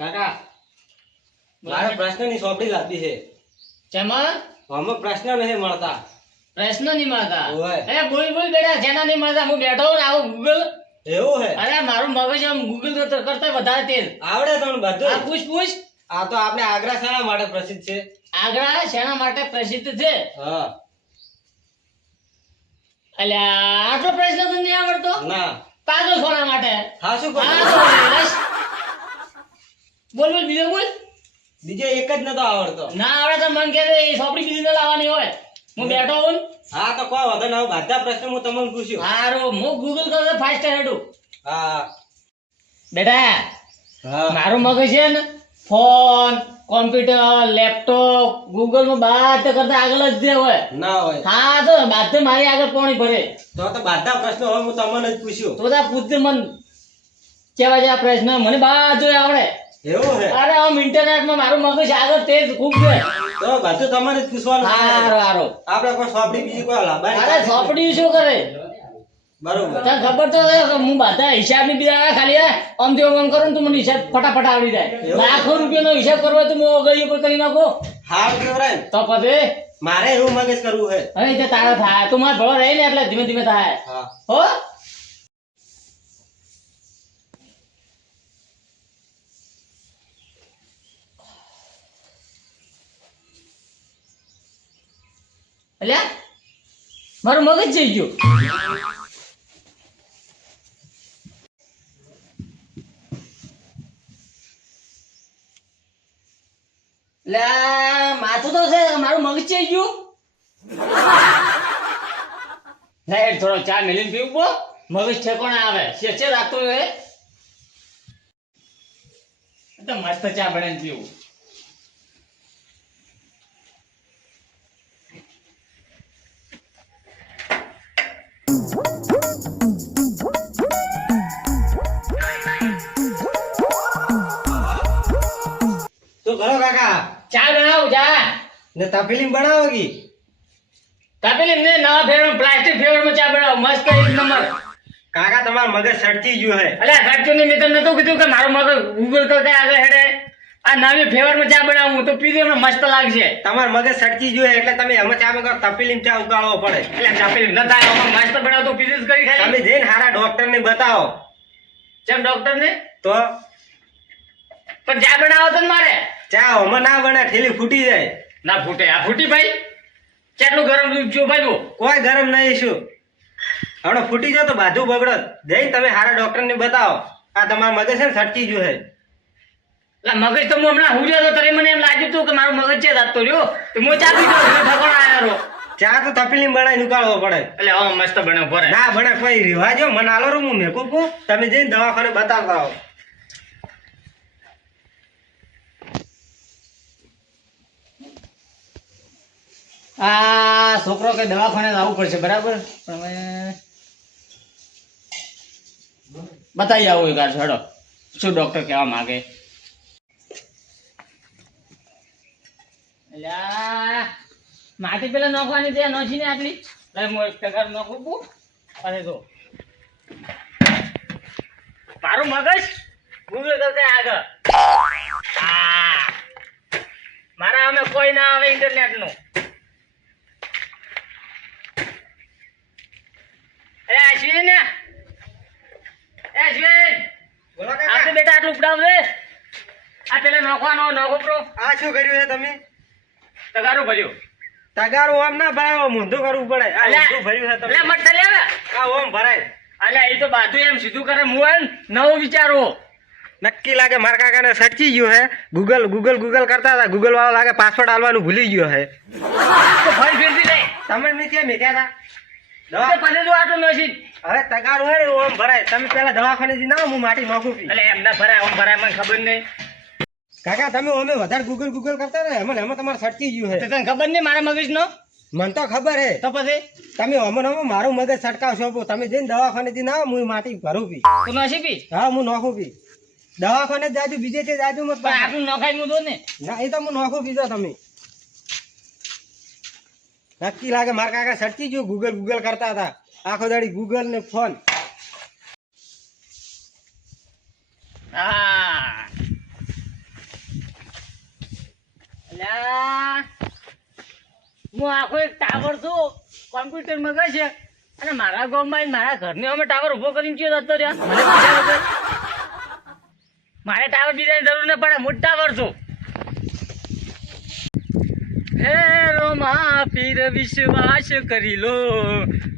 કાકા મારે પ્રશ્નની સોપડી લાવી છે. ચમા આમાં પ્રશ્ન નહીં મળતા. પ્રશ્ન નહીં મળતા. ઓય. અરે બોલ બેટા જેના નહીં મળતા હું બેઠો હું આવું ગૂગલ. એવું હે? અરે મારું મગજ આમ ગૂગલ કરતા વધારે તેજ આવડે તમને બધું? આ પૂછ આ તો આપણે આગ્રા શાના માટે પ્રસિદ્ધ છે? આગ્રા શેના માટે પ્રસિદ્ધ છે? હા. અલ્યા આટલો પ્રશ્ન તો નહીં આવડતો? ના. પાગલ ખોરા માટે. હા શું કહો? બોલ બીજો બોલ. બીજો એક જ નતો આવડતો. ના આવડે તો મન કે એ સોપડી બીજી ન લાવવાની હોય. હું બેઠો હું. હા તો કોઈ વાંધો ના. બધા પ્રશ્ન હું તમને પૂછ્યું. હારું હું ગૂગલ કરતો ફાસ્ટ હેડું. હા. બેટા હા. મારું મગજ છે ને ફોન કોમ્પ્યુટર લેપટોપ ગૂગલ માં વાત કરતા આગળ જ જે હોય. ના હોય. હા તો બાદ મારી આગળ પાણી ભરે. તો બધા પ્રશ્નો હવે હું તમને જ પૂછ્યું. તો તા પૂછજે મન કેવા જેવા પ્રશ્ન મને બાજુ આવડે. એવું હે? અરે આમ ઇન્ટરનેટ માં મારું મગજ આગળ તેજ ખૂબ છે. તો બધું તમારે જ પૂછવાનું છે. હારું આપણે કોઈ સોપડી બીજી કોઈ લાવવાની અરે સોપડી શું કરે બરોબર. તને ખબર તો છે કે હું બધા હિસાબ ની બીજા ખાલી આમ થી આમ કરું તો મને હિસાબ ફટાફટ આવડી જાય. લાખો રૂપિયાનો હિસાબ કરવો તો હું ગઈ ઉપર કરી નાખો. હાવ કેવરાય ને? તો પછી મારે એવું મગજ કરવું છે. હવે તે તારા થાય તું મારે ભળો રહી ને એટલે ધીમે ધીમે થાય. હા. હો અલ્યા મારું મગજ જઈ ગયું. માથું તો છે મારું મગજ જઈ ગયું. લાઈટ થોડો ચા મેલીને પીવું પો મગજ ઠેકોણે આવે છે રાતો એ તો મસ્ત ચા બનાવીને પીવું. તો કરો કાકા. ચા બનાવું જા ને તપેલી બનાવો કી. તપેલી ને નવા ફ્લેવર પ્લાસ્ટિક ફ્લેવર માં ચા બનાવો મસ્ત એક નંબર. કાકા તમારું મગજ સટકી ગયું હે. અલ્યા સાચું નહીં મેં તમને નતું કીધું કે મારું મગજ ગૂગલ કરતા આગળ હેડે. આ નવી ફ્લેવર માં ચા બનાવું તો પીધે મસ્ત લાગશે. તમારું મગજ સટકી ગયું હે એટલે તમે એમાં ચા બનાવો તપેલીમાં ચા ઉકાળવો પડે. એટલે તપેલી ન થાય મસ્ત બનાવતો પીધે જ કરી ખાય. તમે જઈને હારા ડોક્ટર ને બતાવો. ચમ ડોક્ટર ને તો પણ ચા બનાવો તો ને મારે ચા હમણાં ના બને ઠેલી ફૂટી જાય. ના ફૂટે આ ફૂટી ભાઈ કેટલું ગરમ દૂધ જો ભાઈ કોઈ ગરમ નહીં શું હમણાં ફૂટી જાય તો બાજુ બગડત. જઈને તમે હારા ડોક્ટર ને બતાવો. આ તમારું મગજ છે ને સટકી ગયું હે. એટલે મગજ તો હું હમણાં હું રહ્યો તો તને મને એમ લાગ્યું હતું કે મારું મગજ છે જાતો રહ્યો તો હું ચા પીધો ઠકોણ આવ્યો. ચા તો તપેલીમાં બનાવીને ઉકાળવો પડે. એટલે હવે મસ્ત બને ભરે ના બને કોઈ રિવાજો મને આલો હું મેકું કહું તમે જઈને દવાખાને બતાવતા આવો. આ છોકરો કે દવાખાને આવવું પડશે બરાબર પણ હવે બતાવી આવું એક વાર છોડો શું ડોક્ટર કહેવા માંગે. અલ્યા માટી પેલા નોખવાની ત્યાં નોખી ને આટલી હું એક ટકા નોખું છું અને જો મારું મગજ ગૂગલ કરતા આગળ. મારા અમે કોઈ ના આવે ઇન્ટરનેટ નું. અશ્વિન બોલો આપણે કાકા. બેટા આટલું ઉપડાવજે. આ પેલા નોખવાનો નોખો પ્રો આ શું કર્યું છે તમે? તગારું ભર્યું. તગારું આમ ના ભરાય મૂંધું કરવું પડે. આ ઊંધું ભર્યું છે તમે. એટલે મત લે હવે. આ ઓમ ભરાય. અલ્યા એ તો બાજુ એમ સીધું કરે હું નવું વિચારો. નક્કી લાગે મારા કાકાને સચી ગયું હે. ગૂગલ કરતા હતા. ગૂગલ વાળો લાગે પાસવર્ડ આલવાનું ભૂલી ગયો હે. તો ફરી ફેરથી લે. તમે નીચે મેક્યા તો હતા. પછી તો આટલું નસીબ. હવે તગારું હોય ને ઓમ ભરાય. તમે પેલા દવાખાને થી ના હું માટી નોખું પી. એટલે એમ ના ભરાય ઓમ ભરાય મને ખબર નહીં. કાકા તમે ઓમે વધારે ગૂગલ કરતા ને એમાં તમારે સટકી ગયું તો હે. તને ખબર નહીં મારા મગજ નો મને તો ખબર હે. તો પછી તમે હમણાં મારું મગજ સટકાવશો. તમે જઈને દવાખાને થી ના હું માટી ભરું પી. તું નસીબી હા હું નોખું પી. દવાખાને જ જાજુ બીજે છે જાજુ મત. પણ આટલું નખાય હું દો ને. ના એ તો હું નોખું પીધો તમે. નક્કી લાગે મારા કાકા સટકી ગયું. ગૂગલ કરતા હતા આખો દાડી ગૂગલ ને ફોન. હા લ્યા, હું આખો એક ટાવર છું કોમ્પ્યુટર મગજ છે અને મારા ગામમાં આઈને મારા ઘરની અમે ટાવર ઉભો કરીને ચિયો જતો રહ્યા મને પૂછ્યા વગર. મારે ટાવર બીજાની જરૂર ન પડે, હું જ ટાવર છું. હે રોમા પીર વિશ્વાસ કરી લો,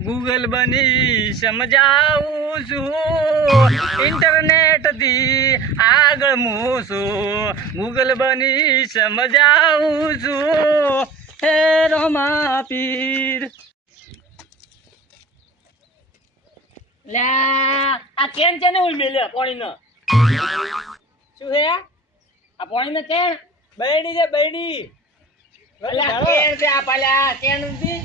ગૂગલ બની સમજાવું છું, ઇન્ટરનેટ થી આગળ હું છું, ગૂગલ બની સમજાવું છું. હે રોમા પીર. લ્યા, આ કેન છે ને ઉલ મેલે પાણી નો શું છે આ પાણી નો કેન બૈડી છે બૈડી. અલા કેન છે આ પાલા કેન નથી.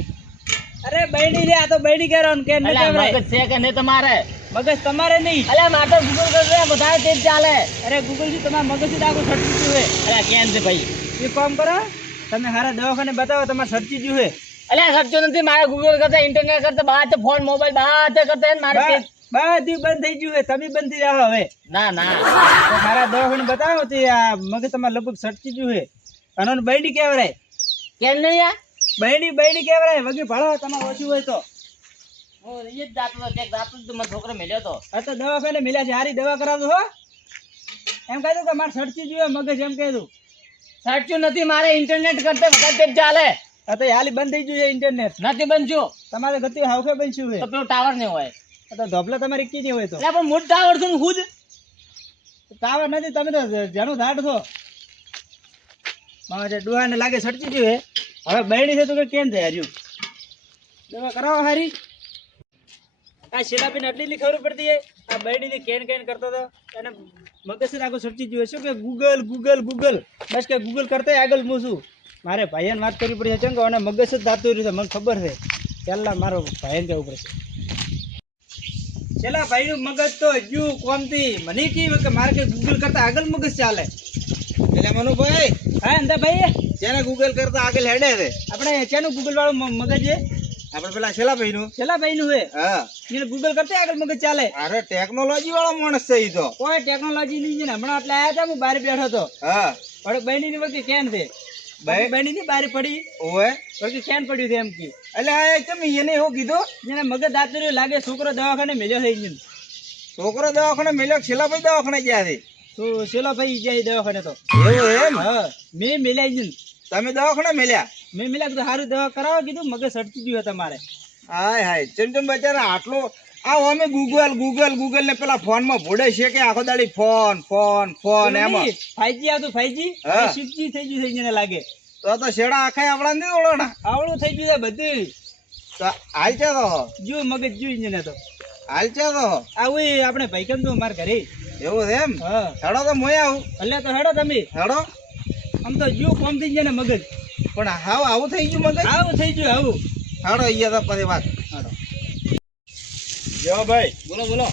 અરે બૈડી લે, આ તો બૈડી કહેવાનું કે ન અલા કહેવાય. મગજ છે કે નહીં તમારે? મગજ તમારે નહીં. અલા મારે તો ગૂગલ કરશે બધા તે જ ચાલે. અરે ગૂગલ થી તમારા મગજ થી આખું સર્ચી ગયું હે. અલા કેન છે ભાઈ? એ કામ કરો, તમે હારા દવાખાને બતાવો, તમારે સર્ચી ગયું હે. અલા સચ્ચો નથી, મારે ગૂગલ કરતા ઇન્ટરનેટ કરતા બાદ ફોન મોબાઈલ બાદ કરતા મારે તે- બધું બંધ થઈ ગયું હે, તમે બંધ થઈ જાઓ હવે. ના ના તો હારા દવાખાને બતાવો તો આ મગજ તમારે લગભગ સર્ચી ગયું હે. અને બૈડી કહેવાય. કેન નહીં આ બૈડી બૈડી કહેવાય. વગી ભાડો તમારે ઓછું હોય તો. હું એ જ જાતો હતો, ક્યાંક જાતો જ તો મારો છોકરો મેલ્યો તો. આ તો દવાખાને મિલ્યા છે, હારી દવા કરાવજો હો. એમ કહી દઉં કે મારે સર્ચી ગયું હે મગજ, એમ કહી દઉં. સાચું નથી, મારે ઇન્ટરનેટ કરતા બધા તે જ ચાલે. આ તો હાલી બંધ થઈ ગયું છે ઇન્ટરનેટ. નથી બનશું તમારે ગતિ હાવખે બનશું હે. તો પેલો ટાવર નહીં હોય. આ તો ધોપલા તમારી કીધી હોય તો. એટલે પણ મોટું ટાવર છું ને ખુદ. ટાવર નથી, તમે તો જેનું ધાડ છો. મારે ડોહાને લાગે સડચી ગયું હે. હવે બહેણી છે તો કે કેમ થાય હાર્યું? દવા કરાવો હારી. આ શેલાપીને આટલી ખબર પડતી હે. આ બહેણીને કેન કેન કરતો હતો અને મગજ આખું સડચી ગયું હે. શું કે ગૂગલ ગૂગલ ગૂગલ, બસ કે ગૂગલ કરતા આગળ હું છું. મારે ભાઈને વાત કરવી પડી છે, ચંગો અને મગજ જ દાતું રહ્યું છે, મને ખબર છે. પહેલા મારો ભાઈને કહેવું પડશે. છેલ્લા ભાઈનું મગજ તો હજુ કોમથી મને કેવું કે મારે કે ગૂગલ કરતા આગળ મગજ ચાલે. એટલે મનુભાઈ, હા અંદા ભાઈ, જેને ગૂગલ કરતા આગળ હેડે છે આપણે શેનું ગૂગલ વાળું મગજ છે? આપણે પેલા છેલ્લા ભાઈનું. છેલ્લા ભાઈનું હે. હા, એને ગૂગલ કરતા આગળ મગજ ચાલે. અરે ટેકનોલોજી વાળો માણસ છે ઈ તો. કોઈ ટેકનોલોજી નહીં છે ને. હમણાં એટલે આયા હતા, હું બહાર બેઠો હતો. હા, પણ બહેની વખતે કેન છે બહેની ની બહાર પડી ઓવે. વખતે કેન પડ્યું છે એમ કે. એટલે આ કેમ એને એવું કીધું? જેને મગજ દાતું રહ્યું લાગે છોકરો દવાખાને મેલ્યો થઈ ગયો. છોકરો દવાખાને મેલ્યો, છેલ્લા ભાઈ દવાખાને ગયા છે. તો છેલ્લો ભાઈ જાય દવાખાને તો. એવું એમ? હા, મેં મેલ્યા જ નહીં. તમે દવાખાને મેલ્યા? મેં મેલ્યા કીધું સારું દવા કરાવો કીધું, મગજ સડચી ગયું તમારે. હાય હાય, ચમચમ બચારા આટલો આ અમે ગૂગલ ગૂગલ ગૂગલ ને પેલા ફોન માં ભોડે છે કે આખો દાડી ફોન ફોન ફોન એમાં 5G આવતું 5G હા. 6G થઈ ગયું છે જેને લાગે. તો શેડા આખા આપણા નથી ઓળખના. આવડું થઈ ગયું છે બધું. તો હાલ છે તો જો મગજ જોઈ ને તો હાલ છે તો આવું આપણે ભાઈકન તો માર ઘરે. એવું છે એમ? હા, હેડો તો મોય આવું. એટલે તો હેડો તમે. હેડો. આમ તો જો કોમ થઈ જાય ને મગજ. પણ હાવ આવું થઈ ગયું મગજ. આવું થઈ ગયું આવું. હેડો અહીંયા તો પછી વાત. હેડો. જો ભાઈ, બોલો બોલો.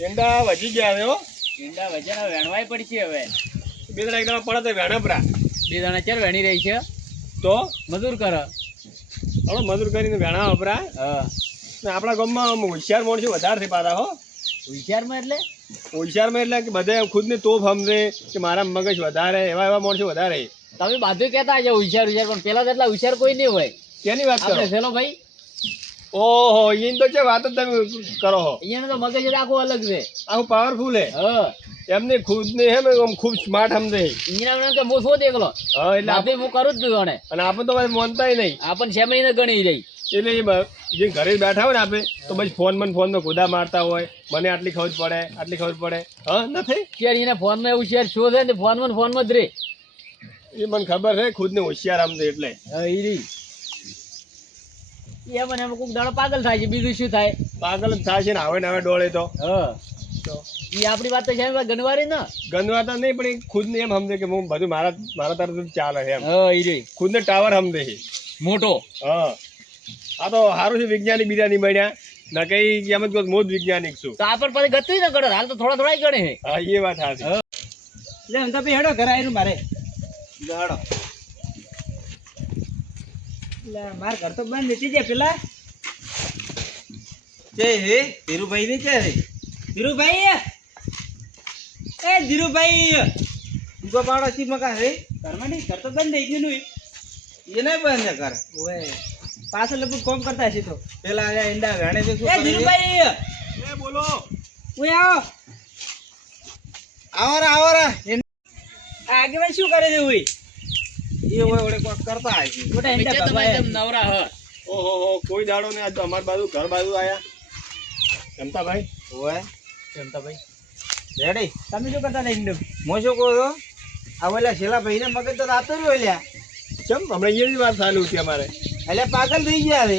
ઈંડા વધી ગયા હવે હો. ઈંડા વજારા વેણવાય પડશે હવે. બે ત્રણ એકદમ પડે તો વેણપરા. બે જણા ચાર વેણી રહી છે તો મજૂર કરે. હવે મજૂર કરીને વેણા વપરા. હા, ને આપણા ગામમાં આમ હોશિયાર માણસો વધારે થઈ પાતા હો. હોશિયારમાં એટલે હોશિયારમાં એટલે કે બધે ખુદને તોપ સમજે કે મારા મગજ વધારે, એવા એવા માણસો વધારે. તમે બધું કહેતા હશે હોશિયાર હોશિયાર, પણ પેલા તો એટલા હોશિયાર કોઈ નહીં હોય. કેની વાત કરો? આપણે ચલો ભાઈ, ઓહો, એની તો છે વાત જ તમે કરો હો. અહીંયા તો મગજ જ આખું અલગ છે. આખું પાવરફુલ હે. હા, એમને ખુદને હે ને આમ ખૂબ સ્માર્ટ સમજે. અહીંયા કે હું શું દેખલો હા, એટલે આપણે હું કરું જ છું. અને આપણે તો ભાઈ માનતાય નહીં. આપણને શેમણીને ગણી રહી. એટલે જે ઘરે બેઠા હોય ને આપણે તો પછી ફોનમાં કુદા મારતા હોય, મને આટલી ખબર પડે આટલી ખબર પડે. હા, નથી શેર એને ફોનમાં એવું શેર શું છે ને ફોનમાં જ રે. એ મને ખબર છે, ખુદને હોશિયાર સમજે એટલે. હા, એ રહી. એ મને એમ કોઈક દાડો પાગલ થાય છે, બીજું શું થાય? પાગલ જ થાય છે ને હવે ને હવે ડોળે તો. હા, તો એ આપણી વાત તો છે ગણવારી ને. ગંદવાતા નહીં, પણ એ ખુદને એમ સમજે કે હું બધું મારા તરફ ચાલે છે એમ. હા, એ રહી ખુદને ટાવર સમજે છે. મોટો. હા, આ તો સારું છે વૈજ્ઞાનિક બીજા નહીં બન્યા. ના કઈ એમ જ કહું હું જ વૈજ્ઞાનિક છું. તો આપણને પછી ગતું ને ગણે, હાલ તો થોડા ગણે છે. હા, એ વાત સાચી. એટલે એમ તો ભાઈ હેડો ઘરે આવ્યું મારે. હેડો. એટલે માર ઘર તો બંધ થઈ જાય પેલા. જય હે ધીરુભાઈ ની છે. ધીરુભાઈ, એ ધીરુભાઈ, ઉગો પાડો સી મકા રે ઘરમાં નહીં ઘર તો બંધ થઈ ગયું નું એને બંધ કર ઓય પાછળ લગભગ કોમ કરતા હશે તો પેલા આ ઈંડા વેણે છે શું એ કરે છે? ધીરુભાઈ એ બોલો ઓય આવો આવો રે આ આગેવાન શું કરે છે ઓય એ હોય ઓળે કોક કરતા હશે મોટા ઈંડા બાબા નવરા હ ઓહો હો કોઈ દાડો ને આજ તો અમાર બાજુ ઘર બાજુ આયા જમતા ભાઈ હોય જમતાભાઈ રેડી તમે શું કરતા હતા ઈંડો હું શું કહું છું આ ઓલા છેલ્લા ભાઈને મગજ તો રાતો રહ્યો લ્યા ચમ હમણાં એ જ વાત ચાલુ હતી અમારે એટલે પાગલ થઈ ગયા હવે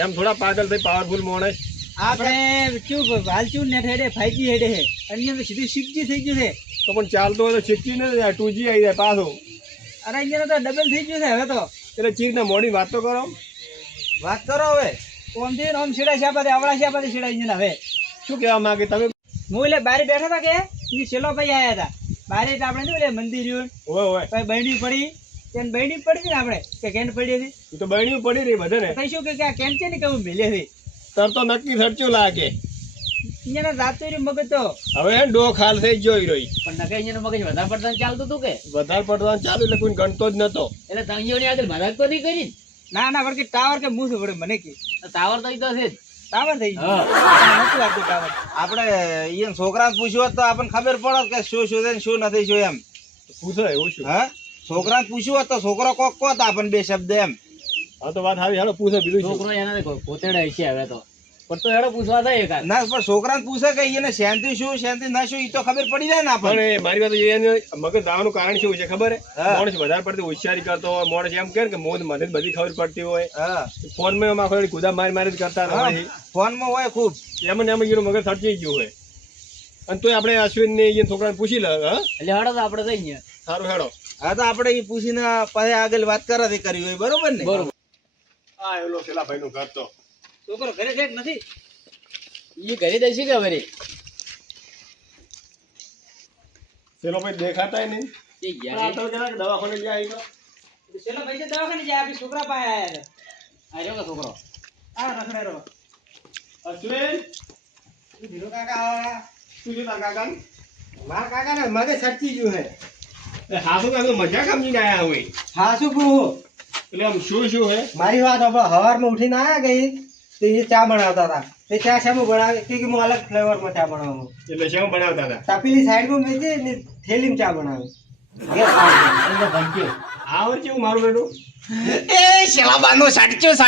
એમ થોડા પાગલ થઈ પાવરફુલ માણસ આપણે શું હાલ શું નેટ હેડે 5G હેડે હે અહીંયા તો સીધું 6G થઈ ગયું છે તો પણ ચાલતો હોય તો શીખી ને 2G આવી જાય પાછું અરે અહીંયા તો ડબલ થઈ ગયું છે હવે તો એટલે ચીક ને મોડી વાત તો કરો વાત કરો હવે ઓમથી ને ઓમ છેડા શાપાથી આવડા શાપાથી છેડા અહીંયા હવે શું કહેવા માંગે તમે હું એટલે બારે બેઠા હતા કે એ છેલ્લો ભાઈ આયા હતા બારે એટલે આપણે શું એટલે મંદિર રહ્યું હોય હોય પછી બહેણી પડી તેને બહેણી પડી ને આપણે કે કેન પડી હતી એ તો બહેણીઓ પડી રહી બધે ને કઈ શું કે આ કેન છે ને કેવું મેલે છે તર તો નક્કી ખર્ચું લાગે અહીંયા રાત તો રહ્યું મગજ તો હવે હે ડો ખાલ થઈ જોઈ રહી પણ નકે અહીંયા મગજ વધારે પડતા ચાલતું હતું કે વધારે પડવાનું ચાલુ એટલે કોઈ ગણતો જ નતો એટલે તંગીઓની આગળ મજાક તો નહીં કરી ના ના વળકે ટાવર કે મૂછ પડે મને કે ટાવર તો ઈ તો છે જ. ટાવર થઈ ગયું નથી લાગતું ટાવર આપણે ઈયન છોકરાને પૂછ્યું હોત તો આપણને ખબર પડત કે શું શું છે ને શું નથી શું એમ પૂછો એવું શું હા છોકરાને પૂછ્યું હોત તો છોકરો કોક કોત આપણને બે શબ્દ એમ હા તો વાત સારી હાલો પૂછો બીજું શું છોકરો એના પોતેડે હશે હવે તો પણ તો એડો પૂછવા થાય એકાદ. ના પણ છોકરાને પૂછે કે એને શાંતિ શું શાંતિ ના શું એ તો ખબર પડી જાય ને પણ આપણને એ મારી વાત એને મગજ દાવાનું કારણ શું છે ખબર હે હા. માણસ વધારે પડતી હોશિયારી કરતો હોય માણસ એમ કે મોન મને જ બધી ખબર પડતી હોય હા ફોન માં આખો દાડી કુદા મારી જ કરતા હા, હોય ફોનમાં હોય ખૂબ એમ ને એમ એનું મગજ સર્ચી ગયું હોય અને તોય આપણે અશ્વિન ને એ છોકરાને પૂછી લે હા એટલે હળો તો આપણે થઈ ગયા સારું હેડો હા તો આપણે એ પૂછીને પછી આગળ વાત કરવાથી કરી હોય બરોબર ને બરોબર આ એલો પેલા ભાઈ નું ઘર તો છોકરો ઘરે છે કે નથી એ ઘરે દઈશી કે વળી પેલો ભાઈ દેખાતાય નહીં એ પણ ગયા આ તો જરાક દવાખાને ગયા ઈ તો. છેલ્લો ભાઈ છે દવાખાને જાય આપી છોકરા પાસે આયા આ રહ્યો કે છોકરો આ રખડેરો અશ્વિન ધીરુ કાકા આવા શું છે તારા કાકા મારા કાકા ને મગજ સટકી ગયું હે હાથું કામ મજા સમજીને આયા હોય હા શું કહું એટલે આમ શું શું હે મારી વાત હવે સવારમાં ઉઠીને આયા ગઈ તો એ ચા બનાવતા હતા તે ચા શામાં બનાવે કે હું અલગ ફ્લેવરમાં ચા બનાવું એટલે શું બનાવતા હતા તપેલી સાઈડમાં મેચી ને થેલીમાં ચા બનાવે ગેસ આવી એટલે ધમક્યો આ વર્ષે હું મારું બેટું એ શેલાબાનો સાચું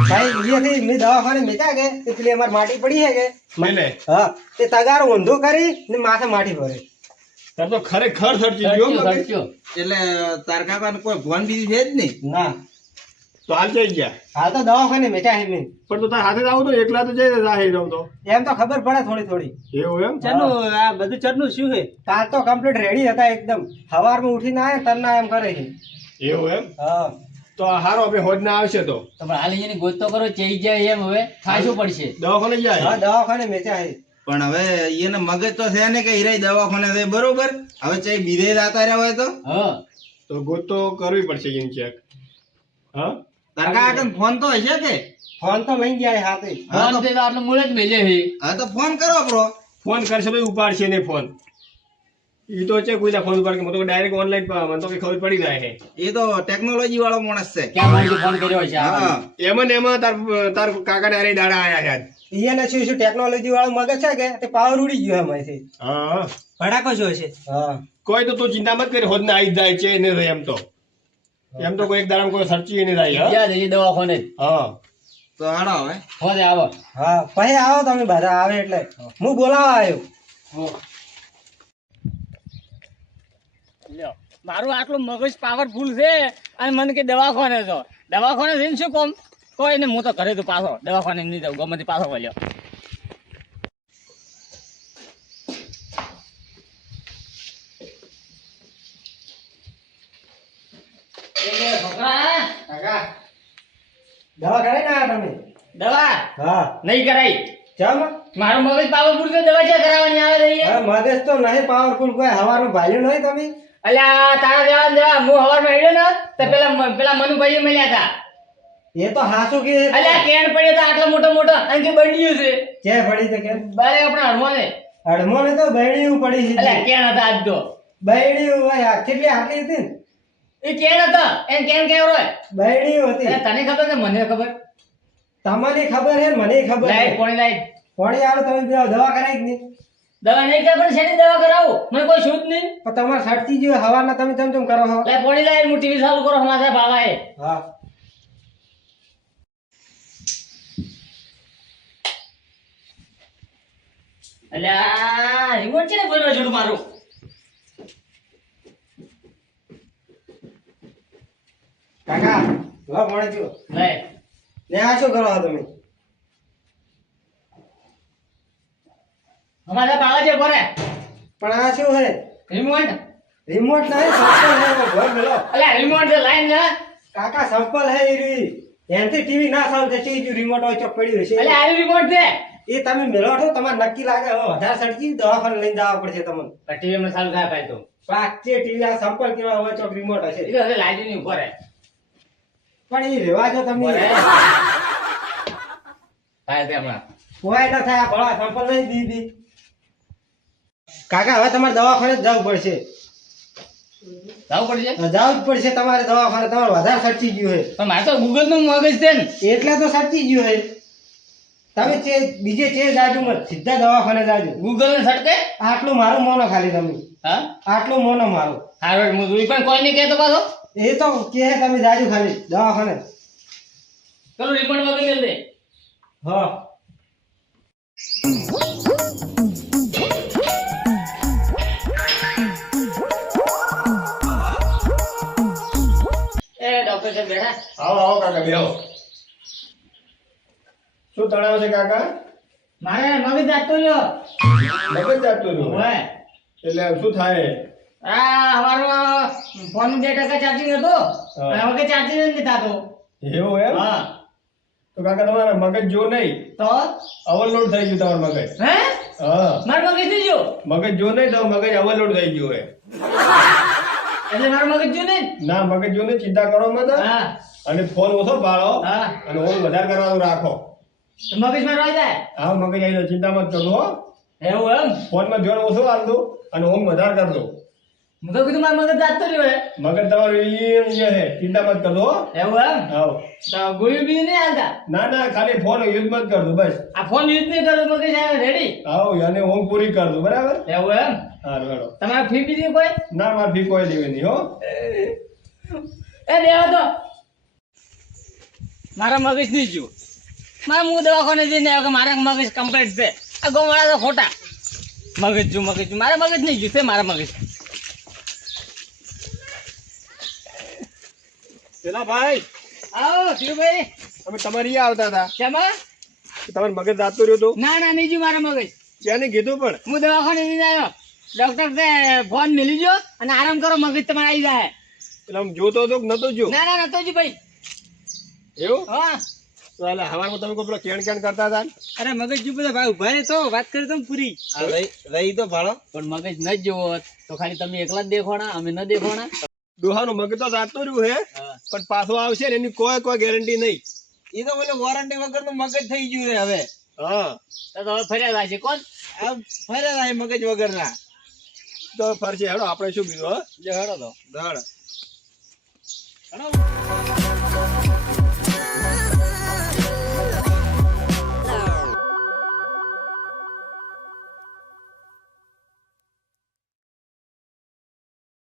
ભાઈ અહીંયાથી મેં દવાખાને મેચા કે તે પેલી અમારી માટી પડી હે કે મેલે હા તે તગારો ઊંધો કરી ને માથે માટી ભરે તાર તો ખરેખર સર્ચી ગયો ધમક્યો, મગજ. ધમક્યો. એટલે તાર કાકાને કોઈ ફોન બીજું છે જ નહીં ના તો હાલ જઈ ગયા હાલ તો દવાખાને મેચા હે મેં પણ તો તાર હાથે જ આવું તો એકલા તો જઈ જાહેર રહું તો એમ તો ખબર પડે થોડી થોડી એવું એમ ચરનું આ બધું ચરનું શું છે કાલ તો કમ્પ્લીટ રેડી હતા એકદમ સવારમાં ઉઠીને આયા તરના એમ કરે છે એવું એમ હા તો આ હારો આપણે હોજ ના આવશે તો તો પણ હાલ અહીંયાની ગોત તો કરો ચઈ જાય એમ હવે ખાસું પડશે દવાખાને હા જાય દવાખાને મેચા હે પણ હવે એને મગજ તો છે ને કે હીરા દવાખાને છે બરોબર હવે ચાઈ બીજે જતા રહ્યા હોય તો હા તો ગોત તો કરવી પડશે એમ ચેક હા તાર કાકાને ફોન તો હશે કે ફોન તો લઈ ગયા હાથે હા ફોન તો- તે તો આટલું મૂળ જ મેલે છે હા તો ફોન કરો બ્રો ફોન કરશે તો ઉપાડશે ને ફોન ઈ તો છે કોઈના ફોન ઉપર કે મને તો ડાયરેક્ટ ઓનલાઈન મને તો કઈ ખબર પડી જાય છે એ તો ટેકનોલોજી વાળો માણસ છે ક્યાં માણસે ફોન કર્યો છે આ હા એમાં ને એમાં તાર કાકાને અરે દાડા આયા છે આજ. એને શું શું ટેકનોલોજી વાળું મગજ છે કે તે પાવર ઉડી ગયો એમાંથી હા ભડાકો શું છે હા કોઈ તો તું ચિંતા મત કરી હોદ ને આવી જ જાય છે ને એમ તો કોઈ એક દાડામાં કોઈ સર્ચી નહીં થાય હા? ગયા જઈએ દવાખાને જ. હા તો હાડો હવે હોદે આવો હા પછી આવો તમે બધા આવે એટલે હું બોલાવા આવ્યો લ્યો મારું આટલું મગજ પાવરફુલ છે અને મને કે દવાખાને છો દવાખાને જઈને શું કોમ કોઈ ને હું તો ઘરે તો પાછો દવાખાને નહીં જાઉં ગમે તે પાછો વળ્યો છોકરા કાકા દવા કરાઈ ના તમે દવા હા નહીં કરાઈ ચમ મારું મગજ પાવરફુલ છે દવા ક્યાં કરાવવાની આવે છે હા મગજ તો નહીં પાવરફુલ કોઈ હવાનું ભાલ્યું નહીં તમે અલ્યા તારા દેવા હું હવારમાં હેડ્યો ને તો પેલા મનુભાઈ મળ્યા હતા એ તો હાસું કે અલ્યા કેણ પડ્યો તો આટલો મોટો અને કે બંડિયું છે કે પડી તો કે બારે આપણા હરમોને અડમો ને તો બહેણીયું પડી છે અલ્યા કેણ હતા આજ તો બૈડી હોય કેટલી આટલી હતી ને એ કેન હતો એને કેન કેવરો બૈડી હતી એટલે તને ખબર કે મને ખબર તમને ખબર છે ને મને ખબર લાઈટ છે પોણી લાઈટ પાણી આલો તમે બે દવા કરાવી કે નહીં દવા નહીં કરે પણ શેની દવા કરાવું મને કોઈ છૂટ નહીં પણ તમારે સડતી ગયું હવાના તમે તેમ કરો છો લે પોણી લાઈટ હું ટીવી ચાલુ કરો હમારા બાવા એ હા અલ્યા રિમોટ છે ને બોલવા જોડું મારું કાકા લો પાણી પીઓ લે ને આ શું કરો છો તમે હમારા બાવા જે બોરે પણ આ શું હે રિમોટ રિમોટ નહીં સંપલ હે ઘર મેલો અલ્યા રિમોટ છે લાઈન ને કાકા સંપલ હે ઈરી એનથી ટીવી ના ચાલુ છે ચીજ રિમોટ હોય ચોક પડ્યું હશે અલ્યા આ રિમોટ છે એ તમે મેલો છો તમારે નક્કી લાગે હવે વધારે સડકી દવાખાને લઈને જવા પડશે તમને ટીવી માં ચાલુ થાય ભાઈ તો પાછે ટીવી આ સંપલ કેવા હોય ચોક રિમોટ હશે એ તો હવે લાઈટ ની ઉપર હે પણ એ રેવા જો તમે થાય તે હમણાં કોઈ ના થાય આ ભલા સંપલ નહીં દીધી કાકા હવે તમારે દવાખાને જ જવું પડશે જવું પડશે જવું જ પડશે તમારે દવાખાને તમારે વધારે સડકી ગયું હે પણ મારે તો ગૂગલ નું મગજ છે ને એટલે તો સડકી ગયું હે તમે બીજે જાજુ મત સીધા દવાખાને જાજુ ગૂગલ ને સટકે આટલું મારું મોનો ખાલી તમે હા આટલું મોનો મારો હારો હું પણ કોઈ નહીં કહેતો પાછો એ તો કે તમે જાજુ ખાલી દવાખાને ચલો રિપોર્ટ વગર મેલ દે હા એ ડોક્ટર સાહેબ બેઠા આવો આવો કાકા બેહો શું તણાવ છે કાકા મારે મગજ જાતો લ્યો મગજ જાતું હતું ઓય એટલે શું થાય આ અમારો ફોન 2% ચાર્જિંગ હતો હા. અને હવે ચાર્જિંગ નથી થતો એવું એમ હા તો કાકા તમારા મગજ જો નહીં તો ઓવરલોડ થઈ ગયું તમારું મગજ હે હા મારો મગજ નહીં જો મગજ જો નહીં તો મગજ ઓવરલોડ થઈ ગયું હે એટલે મારો મગજ જો ને ના મગજ જો નહીં ચિંતા કરો મત હા અને ફોન ઓછો પાડો હા અને ઓમ વધારે કરવાનું રાખો તો મગજ મારો આવી જાય હા મગજ આવી ચિંતા મત કરો હો એવું એમ ફોનમાં ધ્યાન ઓછું આપજો અને ઓમ વધારે કરજો હું તો કીધું મારો મગજ જાતો રહ્યો હે મગજ તમારું ઈ હે ચિંતા મત કરજો હો એવું એમ આવો તો ગોળી બી નહીં હાલતા ના ના ખાલી ફોન યુઝ મત કરજો બસ આ ફોન યુઝ નહીં કરો મગજ આવે રેડી આવો અને ઊંઘ પૂરી કરજો બરાબર એવું એમ હારું હેડો તમારે ફી બીજી કોઈ ના મારે ફી કોઈ દેવી નહીં હો એ દેવા તો મારા મગજ નહીં જો મારા હું દવાખાને જઈને આવ્યો કે મારા મગજ કમ્પ્લીટ છે આ ગોવાળા તો ખોટા મગજ જો મારા મગજ નહીં જો છે મારા મગજ પેલા ભાઈ આવો ધીરુભાઈ અમે તમારી અહીંયા આવતા હતા શેમાં તમારું મગજ જાતું રહ્યું હતું ના ના નહીં જો મારા મગજ ત્યાંને કીધું પણ હું દવાખાને જઈને આવ્યો ડોક્ટર તે ફોન મેલી જો અને આરામ કરો મગજ તમારે આવી જાય એટલે આમ જોતો હતો કે નતો જો ના ના નતો જી ભાઈ એવું હા તો એટલે હવારમાં તમે કોઈ પેલો કેણ કેણ કરતા હતા ને? અરે મગજ જો બધા ભાઈ ઉભા રહે તો વાત કરી તો પૂરી રહી તો ભાડો પણ મગજ ન જ જોવો હોત તો ખાલી તમે એકલા જ દેખોણા અમે ન દેખોણા ડોહાનું મગજ તો જાતું રહ્યું હે પણ પાછો આવશે ને એની કોઈ ગેરંટી નહીં એ તો બોલે વોરંટી વગર નું મગજ થઈ ગયું છે હવે હા તો હવે ફર્યા છે કોણ આ ફર્યા છે મગજ વગર ના તો ફરશે હેડો આપણે શું બીજું હા હેડો તો દાડ હેડો